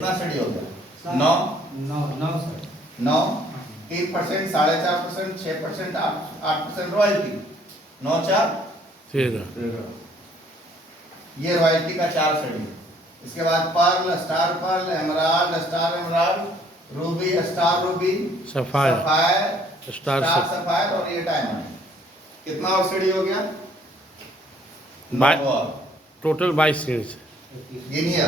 कितना स्टडी हो गया? 9 9 सर 9 3%, 4.5%, 6%, 8% रॉयल्टी। 9 4 13। ये रॉयल्टी का 4 स्टडी। इसके बाद pearl, star pearl, emerald, star emerald, ruby, star ruby, sapphire, star star sapphire और ये डायमंड। कितना और स्टडी हो गया? 9 और। टोटल 22 सीरीज गिनिए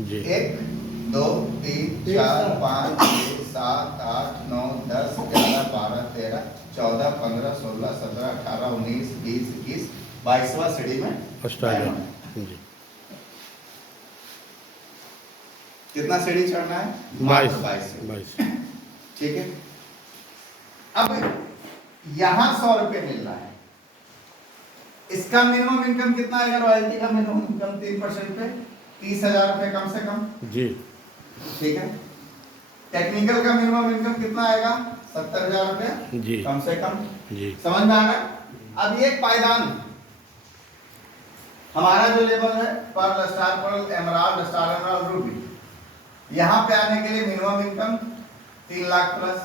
जी। 1 2 3 4 5 6 7 8 9 10 11 12 13 14 15 16 17 18 19 20 21 22वां सीढ़ी में ऑस्ट्रेलिया diamond। जी। कितना सीढ़ी चढ़ना है? 22 22। ठीक है। अब यहाँ 100 रुपये मिल रहा है। इसका मिनिमम इनकम कितना आएगा? रॉयल्टी का मिनिमम इनकम 3% पे 30,000 रुपये कम से कम। जी। ठीक है। टेक्निकल का मिनिमम इनकम कितना आएगा? 70,000 रुपये जी। कम से कम। जी। समझ में आ रहा है? अब ये पायदान हमारा जो लेवल है pearl, star pearl, emerald, star emerald, ruby, यहाँ पे आने के लिए minimum income 3 lakh plus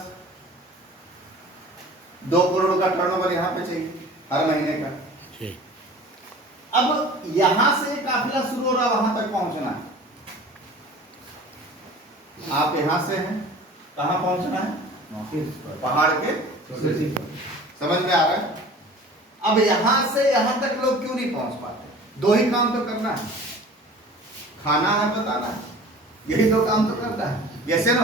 2 crore का टर्नओवर यहाँ पे चाहिए हर महीने का। जी। अब यहां से काफिला शुरू हो रहा है, वहां तक पहुंचना है। आप यहां से हैं, कहां पहुंचना है? पहाड़ के समझ में आ रहा है? अब यहां से यहां तक लोग क्यों नहीं पहुंच पाते? 2 ही काम तो करना है, खाना है, बताना है, यही 2 काम तो करता है। जैसे ना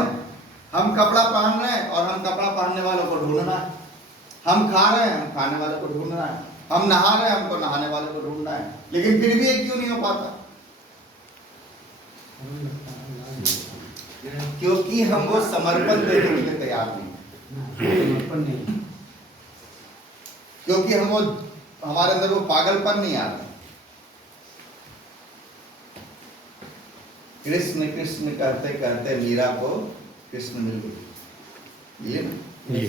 हम कपड़ा पहन रहे हैं और हम कपड़ा पहनने वालों को ढूंढना है, हम खा रहे हैं, हम खाने वालों को ढूंढना है, हम नहा रहे हैं, हमको नहाने वाले को ढूंढना है, लेकिन फिर भी ये क्यों नहीं हो पाता? क्योंकि हम वो समर्पण देने के लिए तैयार नहीं, क्योंकि हम वो हमारे अंदर वो पागलपन नहीं आता। कृष्ण कृष्ण कहते कहते मीरा को कृष्ण मिल गई, ये ना जी।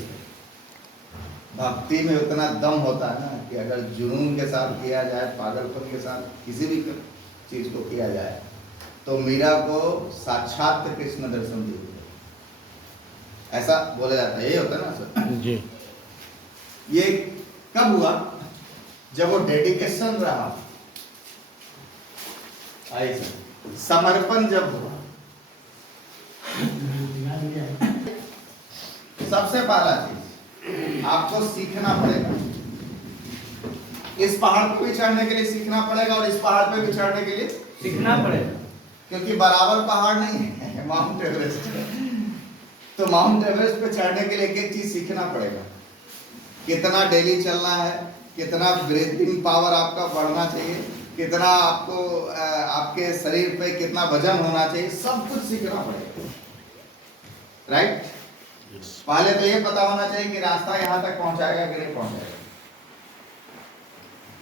भक्ति में उतना दम होता है ना कि अगर जुनून के साथ किया जाए, पागलपन के साथ किसी भी चीज को किया जाए, तो मीरा को साक्षात कृष्ण दर्शन दिए, ऐसा बोला जाता है। यही होता है ना सर जी। ये कब हुआ? जब वो डेडिकेशन रहा, आई सर, समर्पण जब हुआ। सबसे पहला चीज आपको सीखना पड़ेगा। इस पहाड़ को भी चढ़ने के लिए सीखना पड़ेगा और इस पहाड़ पे भी चढ़ने के लिए सीखना पड़ेगा, क्योंकि बराबर पहाड़ नहीं है माउंट एवरेस्ट। तो माउंट एवरेस्ट पे चढ़ने के लिए एक चीज सीखना पड़ेगा, कितना डेली चलना है, कितना ब्रीथिंग पावर आपका बढ़ना चाहिए, कितना आपको आपके शरीर पे कितना वजन होना चाहिए, सब कुछ सीखना पड़ेगा। राइट? पहले तो ये पता होना चाहिए कि रास्ता यहाँ तक पहुंचाएगा कि नहीं पहुंचाएगा,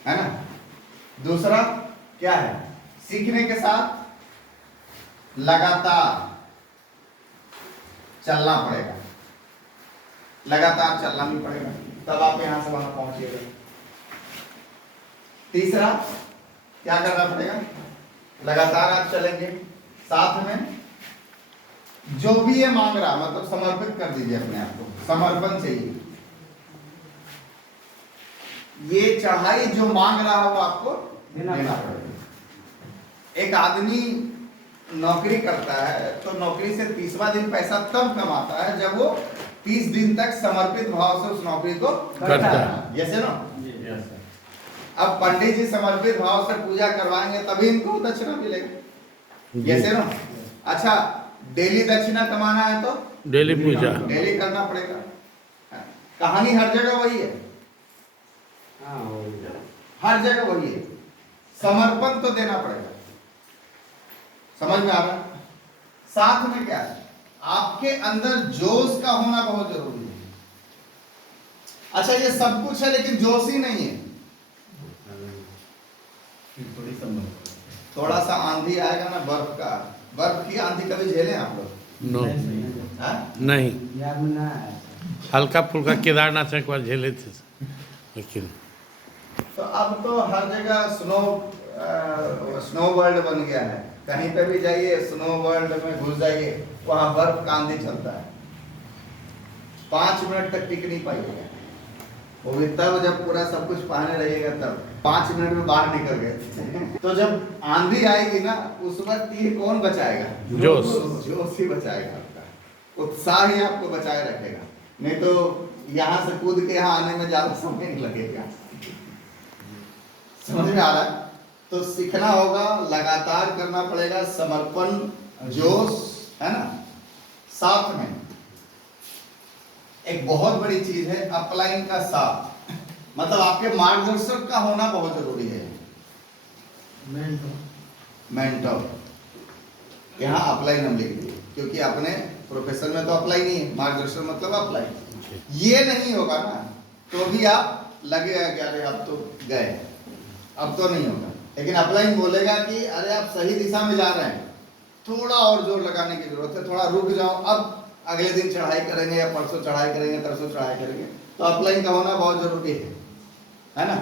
है ना? दूसरा क्या है? सीखने के साथ लगातार चलना पड़ेगा, लगातार चलना भी पड़ेगा, तब आप यहां से वहां पहुंचिएगा। तीसरा क्या करना पड़ेगा? लगातार आप चलेंगे, साथ में जो भी ये मांग रहा, मतलब समर्पित कर दीजिए अपने आप को, समर्पण चाहिए। ये चढ़ाई जो मांग रहा हो आपको देना पड़ेगा। एक आदमी नौकरी करता है तो नौकरी से 30वां दिन पैसा तब कमाता है जब वो 30 दिन तक समर्पित भाव से उस नौकरी को करता है। जैसे ना अब पंडित जी समर्पित भाव से पूजा करवाएंगे तभी इनको दक्षिणा मिलेगी। जैसे ना अच्छा डेली दक्षिणा कमाना है तो डेली पूजा डेली करना पड़ेगा। कहानी हर जगह वही है, हर जगह वही है, समर्पण तो देना पड़ेगा। समझ में आ रहा है? साथ में क्या है? आपके अंदर जोश का होना बहुत जरूरी है। अच्छा ये सब कुछ है लेकिन जोश ही नहीं है। थोड़ा सा आंधी आएगा ना, बर्फ की आंधी कभी झेले आप लोग? नो हाँ? नहीं, याद में ना है। हल्का फुल्का केदारनाथ एक बार झेले थे, लेकिन तो अब तो हर जगह स्नो वर्ल्ड बन गया है। कहीं पे भी जाइए, स्नो वर्ल्ड में घुस जाइए, वहां बर्फ का आंधी चलता है, 5 मिनट तक टिक नहीं पाइएगा। वो भी तब जब पूरा सब कुछ पहने रहिएगा, तब 5 मिनट में बाहर निकल गए। तो जब आंधी आएगी ना, उस वक्त ये कौन बचाएगा? जोश। जोश ही बचाएगा आपका, उत्साह ही आपको बचाए रखेगा। नहीं तो यहाँ से कूद के यहाँ आने में ज्यादा समय नहीं लगेगा। समझ में आ रहा है? तो सीखना होगा, लगातार करना पड़ेगा, समर्पण, जोश, है ना। साथ में एक बहुत बड़ी चीज है अपलाइन का साथ, मतलब आपके मार्गदर्शक का होना बहुत जरूरी है। मेंटर, यहाँ अपलाइन हम लिख दिए क्योंकि अपने प्रोफेशन में तो अप्लाई नहीं है, मार्गदर्शन मतलब अप्लाई। ये नहीं होगा ना तो भी आप लगेगा कि अरे अब तो गए, अब तो नहीं होगा। लेकिन अपलाइन बोलेगा कि अरे आप सही दिशा में जा रहे हैं, थोड़ा और जोर लगाने की जरूरत है, थोड़ा रुक जाओ, अब अगले दिन चढ़ाई करेंगे या परसों चढ़ाई करेंगे, तरसों चढ़ाई करेंगे। तो अपलाइन का होना बहुत जरूरी है ना।